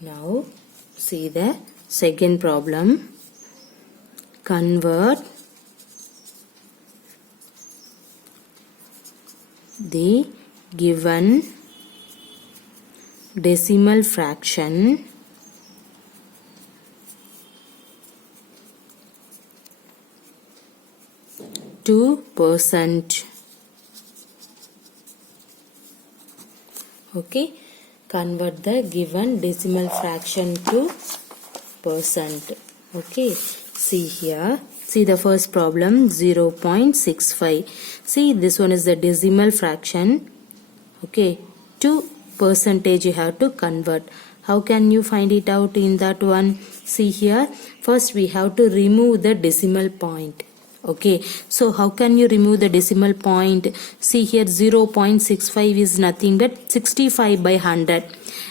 Now see the second problem. Convert the given decimal fraction to percent. Okay, convert the given decimal fraction to percent. Okay, see here, see the first problem, 0.65. see this one is the decimal fraction. Okay, to percentage you have to convert. How can you find it out in that one? See here, first we have to remove the decimal point. Okay, so how can you remove the decimal point? See here, 0.65 is nothing but 65 by 100.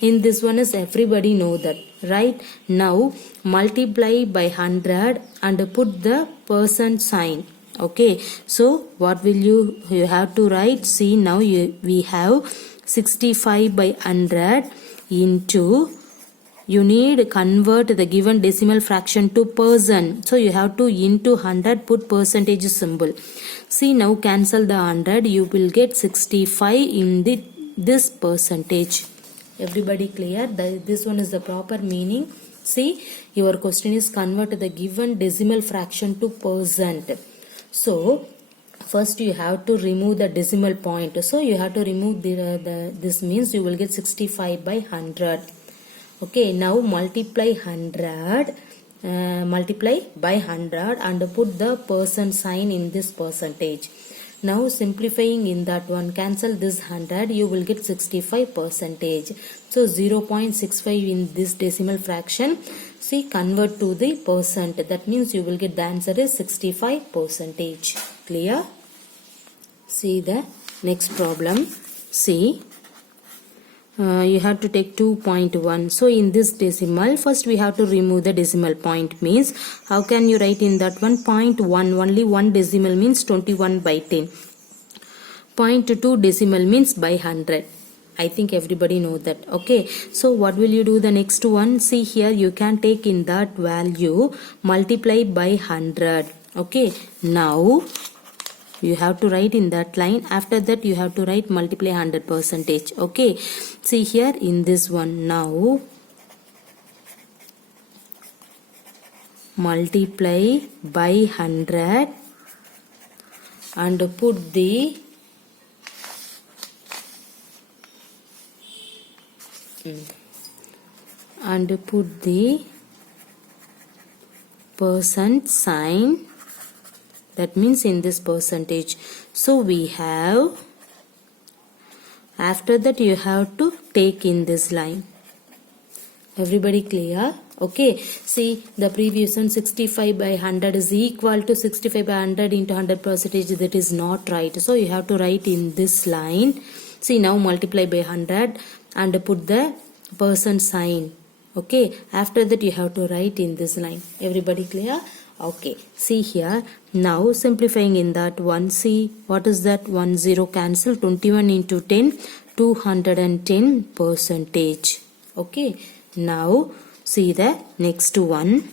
In this one is everybody know that, right? Now multiply by 100 and put the percent sign. Okay, so what will you have to write? See now we have 65 by 100 into, you need convert the given decimal fraction to percent. So you have to into 100 put percentage symbol. See now cancel the 100, you will get 65 in this percentage. Everybody clear? This one is the proper meaning. See, your question is convert the given decimal fraction to percent. So first you have to remove the decimal point. So you have to remove this means you will get 65 by 100. Okay, now multiply 100 multiply by 100 and put the percent sign in this percentage. Now simplifying in that one, cancel this 100, you will get 65 percentage. So 0.65 in this decimal fraction, see convert to the percent, that means you will get the answer is 65 percentage. Clear? See the next problem. See, you have to take 2.1. so in this decimal, first we have to remove the decimal point. Means how can you write in that one? 0.1, only one decimal means 21 by 10. 0.2 decimal means by 100. I think everybody know that. Okay, so what will you do the next one? See here, you can take in that value multiply by 100. Okay, now you have to write in that line. After that you have to write multiply 100 percentage. Okay, see here in this one, now multiply by 100 and put the percent sign, that means in this percentage. So we have, after that you have to take in this line. Everybody clear? Okay, see the previous one, 65 by 100 is equal to 65 by 100 into 100 percentage. That is not right. So you have to write in this line. See now multiply by 100 and put the percent sign. Okay, after that you have to write in this line. Everybody clear? Okay, see here, now simplifying in that one, see what is that? 1 0 cancel, 21 into 10, 210 percentage. Okay, now see the next one,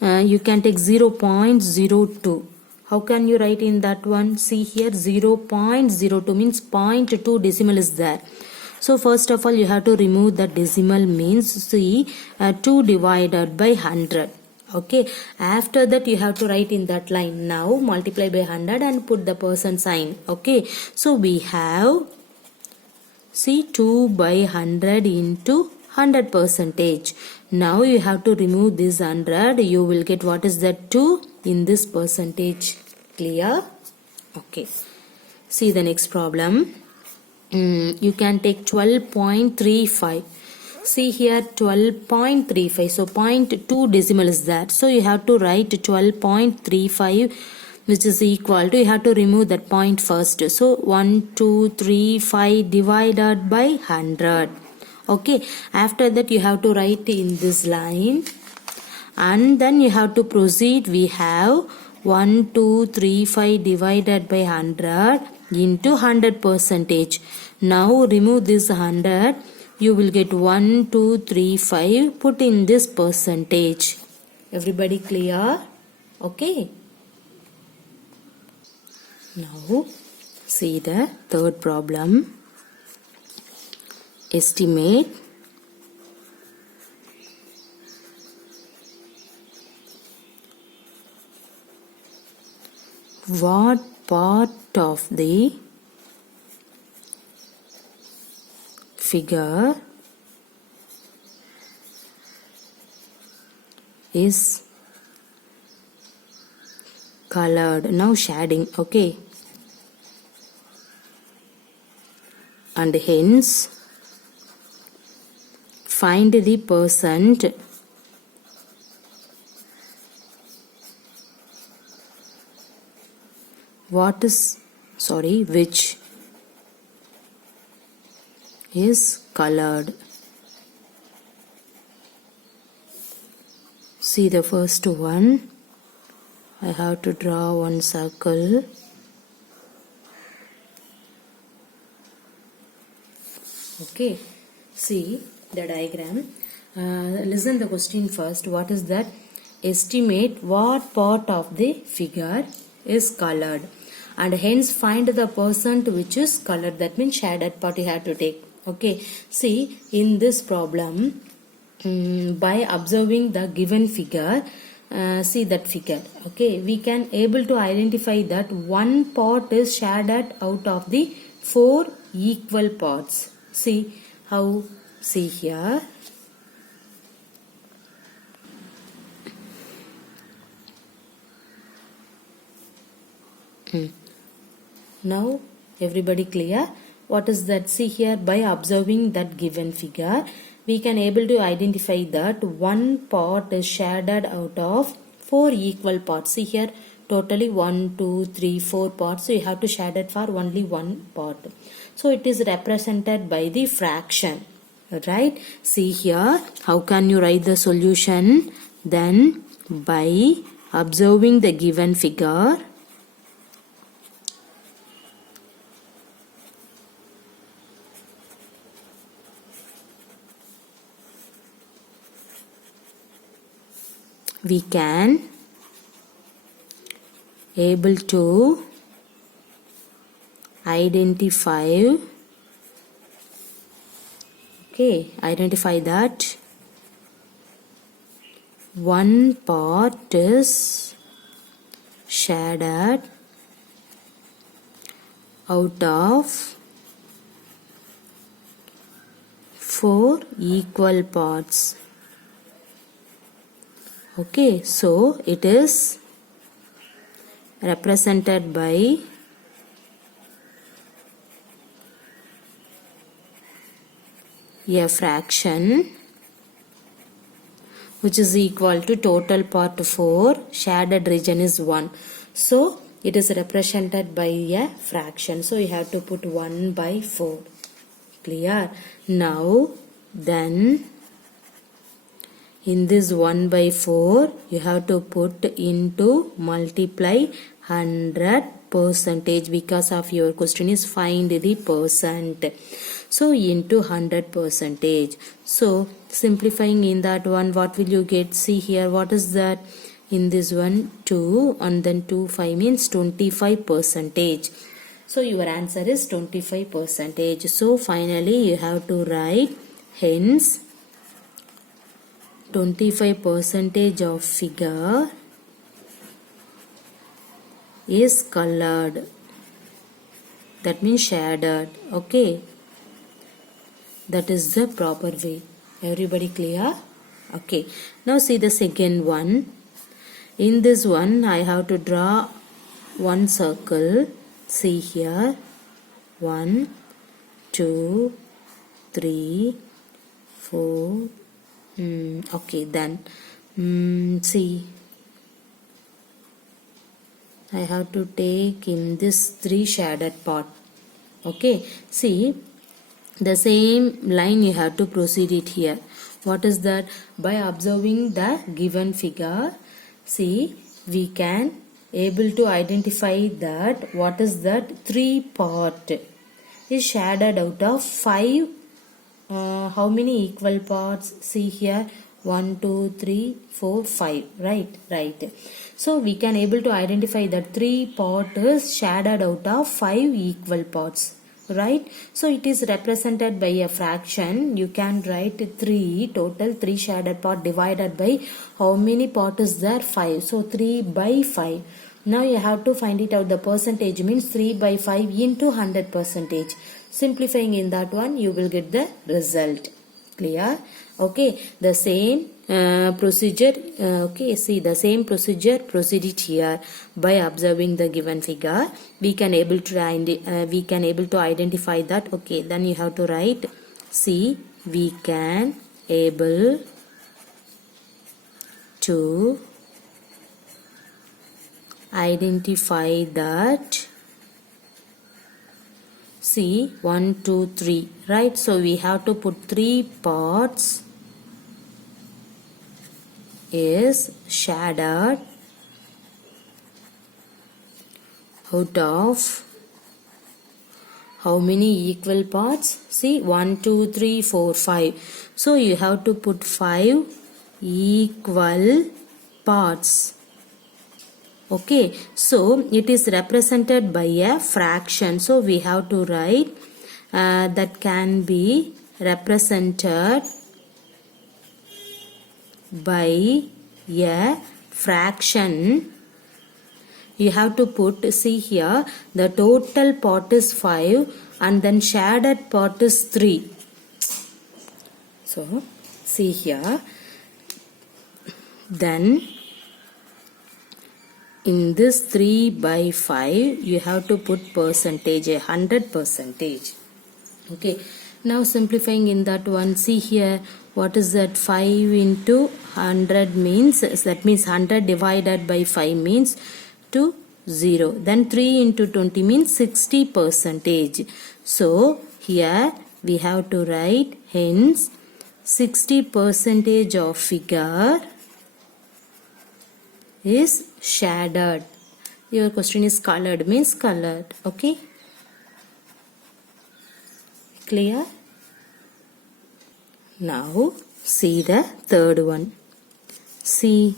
you can take 0.02. how can you write in that one? See here, 0.02 means 0.2 decimal is there. So first of all you have to remove the decimal means, see 2 divided by 100. Okay, after that you have to write in that line. Now multiply by 100 and put the percent sign. Okay, so we have, see 2 by 100 into 100 percentage. Now you have to remove this 100, you will get what is that? 2 in this percentage. Clear? Okay, see the next problem. You can take 12.35. See here, 12.35. so 0.2 decimal is that. So you have to write 12.35, which is equal to, you have to remove that point first. So 1235 divided by 100. Okay, after that you have to write in this line and then you have to proceed. We have 1235 divided by 100 into 100 percentage. Now remove this 100. you will get 1, 2, 3, 5. Put in this percentage. Everybody clear? Okay. Now see the third problem. Estimate what part of the figure is colored. Now shading, okay, and hence find the percent which is colored. See the first one. I have to draw one circle. Okay, see the diagram. Listen the question first. What is that? Estimate what part of the figure is colored, and hence find the percent which is colored. That means shaded part you have to take. Okay, see in this problem, by observing the given figure, see that figure, okay, we can able to identify that one part is shaded out of the 4 equal parts. See how, see here, now everybody clear? What is that? See here, by observing that given figure, we can able to identify that one part is shaded out of 4 equal parts. See here, totally 1, 2, 3, 4 parts. So you have to shade for only one part. So it is represented by the fraction, right? See here, how can you write the solution? Then by observing the given figure, we can able to identify, okay, identify that one part is shaded out of 4 equal parts. Okay, so it is represented by a fraction which is equal to total part 4, shaded region is 1. So it is represented by a fraction. So you have to put 1 by 4. Clear? Now then in this 1 by 4 you have to put into multiply 100% because of your question is find the percent. So into 100%. So simplifying in that one, what will you get? See here, what is that? In this one 2 and then 2 5 means 25%. So your answer is 25%. So finally you have to write hence 25% of figure is colored. That means shaded. Okay. That is the proper way. Everybody clear? Okay. Now see the second one. In this one I have to draw one circle. See here. 1, 2, 3, 4. Okay, then see, I have to take in this 3 shaded part. Okay, see the same line you have to proceed it here. What is that? By observing the given figure, see we can able to identify that what is that 3 part is shaded out of 5 how many equal parts? See here, 1, 2, 3, 4, 5. Right. So we can able to identify that 3 part is shaded out of 5 equal parts. Right. So it is represented by a fraction. You can write 3 total 3 shaded part divided by how many part is there? 5. So 3 by 5. Now you have to find it out. The percentage means 3 by 5 into 100 percentage. Simplifying in that one, you will get the result. Clear? Okay, the same procedure. Okay, see the same procedure proceeded here. By observing the given figure, we can able to identify that. Okay, then you have to write. See, we can able to identify that. See, 1, 2, 3, right? So we have to put 3 parts is shaded out of how many equal parts? See, 1, 2, 3, 4, 5. So you have to put 5 equal parts. Okay, so it is represented by a fraction. So we have to write that can be represented by a fraction. You have to put, see here, the total part is 5 and then shaded part is 3. So, see here, then in this 3 by 5, you have to put percentage, 100%. Okay. Now simplifying in that one, see here, what is that? 5 into 100 means, that means 100 divided by 5 means 0. Then 3 into 20 means 60%. So here we have to write, hence 60% of figure is shaded. Your question is colored, means colored. Okay, clear? Now see the third one. See,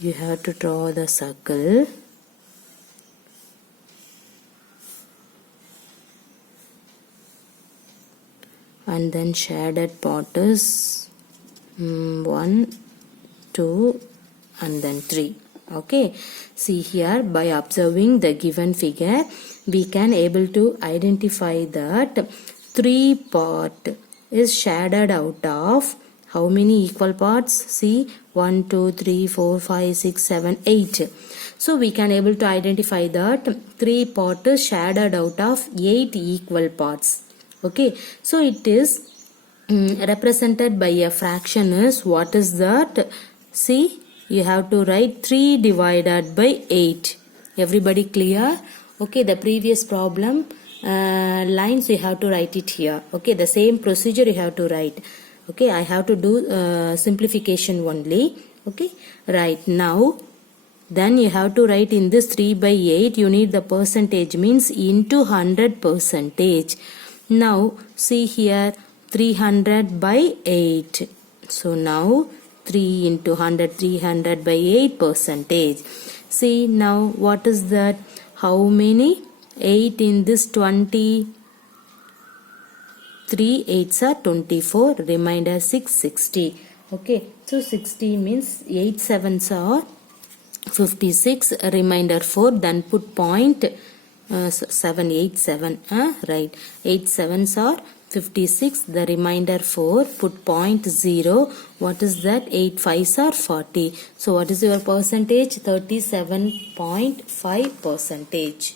you have to draw the circle. And then shaded part is 1, 2 and then 3. Okay, see here, by observing the given figure, we can able to identify that 3 part is shaded out of how many equal parts? See, 1, 2, 3, 4, 5, 6, 7, 8. So we can able to identify that 3 part is shaded out of 8 equal parts. Okay, so it is represented by a fraction is, what is that? See, you have to write 3 divided by 8. Everybody clear? Okay, the previous problem lines you have to write it here. Okay, the same procedure you have to write. Okay, I have to do simplification only. Okay, right now then you have to write in this 3 by 8, you need the percentage, means into 100%. Now see here, 300 by 8. So now 3 into 100, 300 by 8%. See now what is that? How many? 8 in this 20. 3 8s are 24. Remainder 6, 60. Okay, so 60 means 8 7s are 56. Remainder 4. Then put point 787. Right. 8 7s are 56. The remainder 4. Put point 0. What is that? 8 5s are 40. So what is your percentage? 37.5%.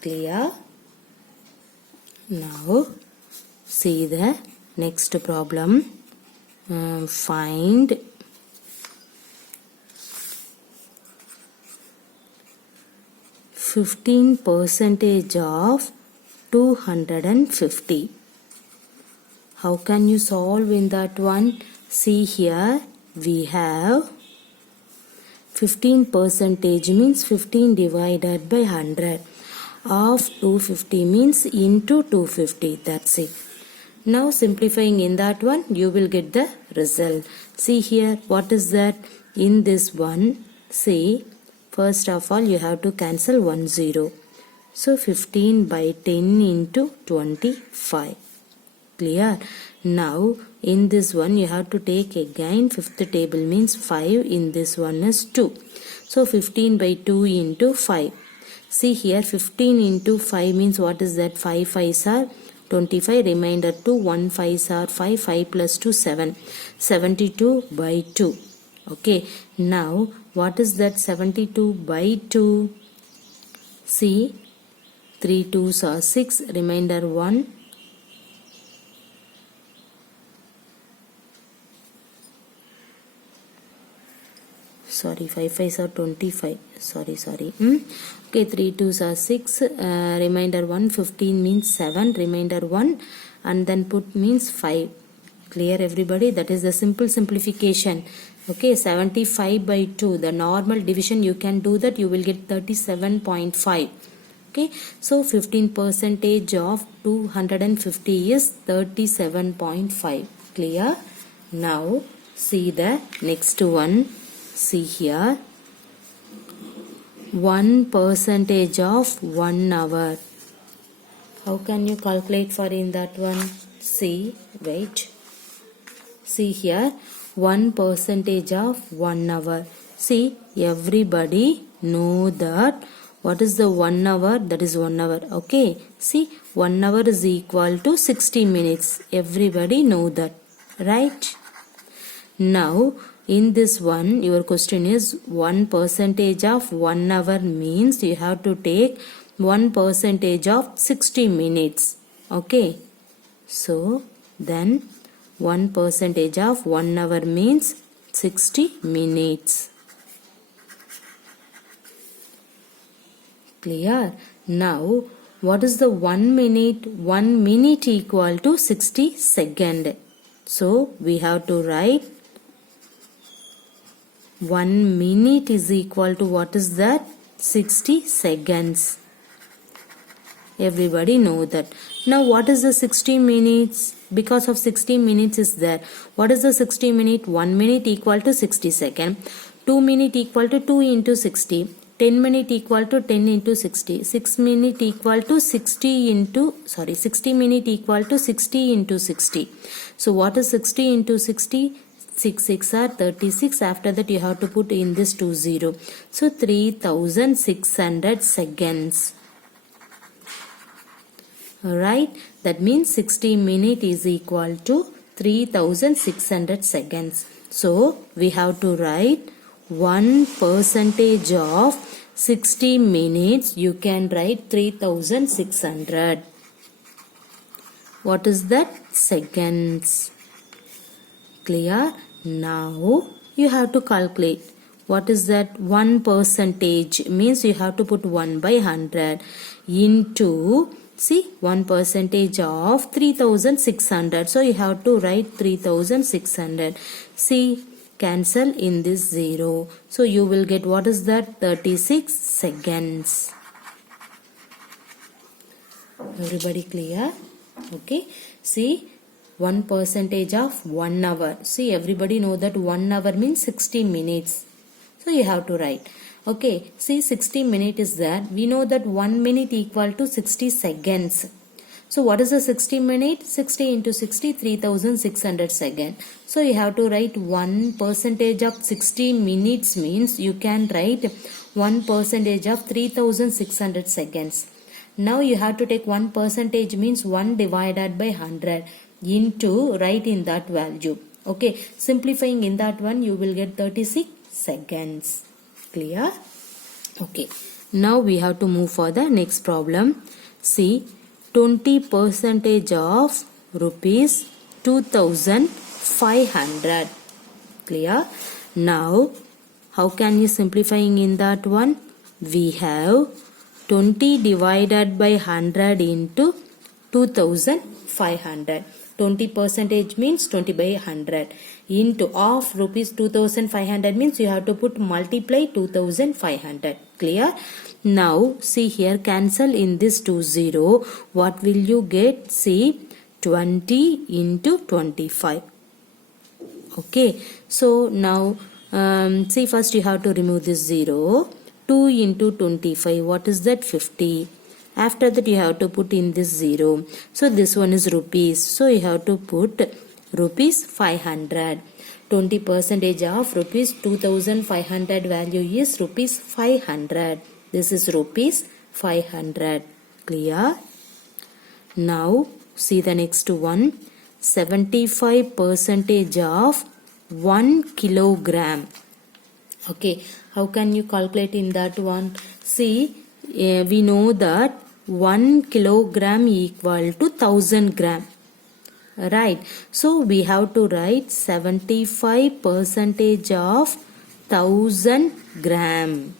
Clear? Now see the next problem. Find %% of 250. How can you solve in that one? See here, we have 15% means 15 divided by 100 of 250 means into 250. That's it. Now simplifying in that one, you will get the result. See here, what is that? In this one, see, first of all you have to cancel 1 0. So 15 by 10 into 25. Clear? Now in this one you have to take again fifth table means 5, in this one is 2. So 15 by 2 into 5. See here 15 into 5 means what is that? 5 5s are 25, remainder 2, 1 5s are 5, 5 plus 2 7. 72 by 2. Okay, now what is that 72 by 2? See, 3 2s are 6, remainder 1. Sorry, 5 5s are 25. Sorry. Okay, 3 2s are 6, remainder 1, 15 means 7, remainder 1, and then put means 5. Clear everybody? That is the simple simplification. Okay, 75 by 2, the normal division you can do that, you will get 37.5. Okay, so 15% of 250 is 37.5. Clear? Now see the next one. See here, 1% of 1 hour. How can you calculate for in that one? See, wait. See here, 1% of 1 hour. See, everybody know that what is the 1 hour? That is 1 hour. Okay, see, 1 hour is equal to 60 minutes. Everybody know that, right? Now in this one, your question is 1% of 1 hour means you have to take 1% of 60 minutes. Okay, so then 1% of 1 hour means 60 minutes. Clear? Now what is the 1 minute? 1 minute equal to 60 seconds. So we have to write 1 minute is equal to what is that? 60 seconds. Everybody know that. Now what is the 60 minutes? Because of 60 minutes is there. What is the 60 minute? 1 minute equal to 60 seconds. 2 minute equal to 2 into 60. 10 minute equal to 10 into 60. 6 minute equal to 60 minute equal to 60 into 60. So what is 60 into 60? 6 6 are 36. After that you have to put in this 2 0. So 3600 seconds. Alright, that means 60 minutes is equal to 3600 seconds. So we have to write 1% of 60 minutes. You can write 3600. What is that? Seconds. Clear? Now you have to calculate. What is that? 1% means you have to put 1 by 100 into, see, 1% of 3600. So you have to write 3600. See, cancel in this 0. So you will get what is that? 36 seconds. Everybody clear? Okay. See, 1% of 1 hour. See, everybody know that 1 hour means 60 minutes. So you have to write. Okay, see, 60 minutes is there. We know that 1 minute equal to 60 seconds. So what is the 60 minute? 60 into 60, 3600 seconds. So you have to write 1% of 60 minutes means you can write 1% of 3600 seconds. Now you have to take 1% means 1 divided by 100 into, write in that value. Okay, simplifying in that one, you will get 36 seconds. Clear? Okay, now we have to move for the next problem. See, 20% of rupees 2500. Clear? Now how can you simplifying in that one? We have 20 divided by 100 into 2500. 20% means 20 by 100 into of rupees 2500 means you have to put multiply 2500. Clear? Now see here, cancel in this 20. What will you get? See, 20 into 25. Okay, so now see, first you have to remove this 0. 2 into 25, what is that? 50. After that you have to put in this 0. So this one is rupees. So you have to put rupees 500. 20% of rupees 2500 value is rupees 500. This is rupees 500. Clear? Now see the next one. 75% of 1 kilogram. Okay, how can you calculate in that one? See, we know that 1 kilogram equal to 1000 gram. Right, so we have to write 75% of 1000 gram.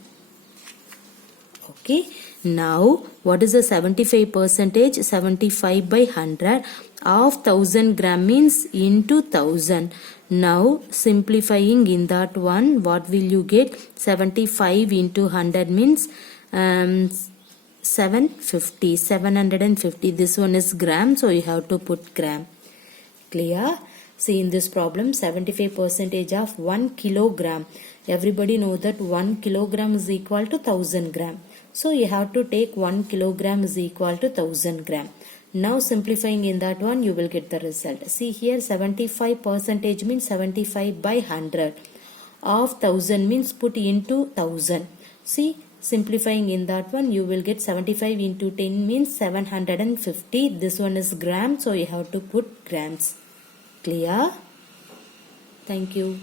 Okay, now what is the 75%? 75 by 100 of 1000 gram means into 1000. Now simplifying in that one, what will you get? 75 into 100 means 750. This one is gram, so you have to put gram. Clear? See, in this problem, 75% of 1 kilogram. Everybody know that 1 kilogram is equal to 1000 gram. So you have to take 1 kilogram is equal to 1000 gram. Now simplifying in that one, you will get the result. See here, 75% means 75 by 100. Of 1000 means put into 1000. See, simplifying in that one, you will get 75 into 10 means 750. This one is gram, so you have to put grams. Clear? Thank you.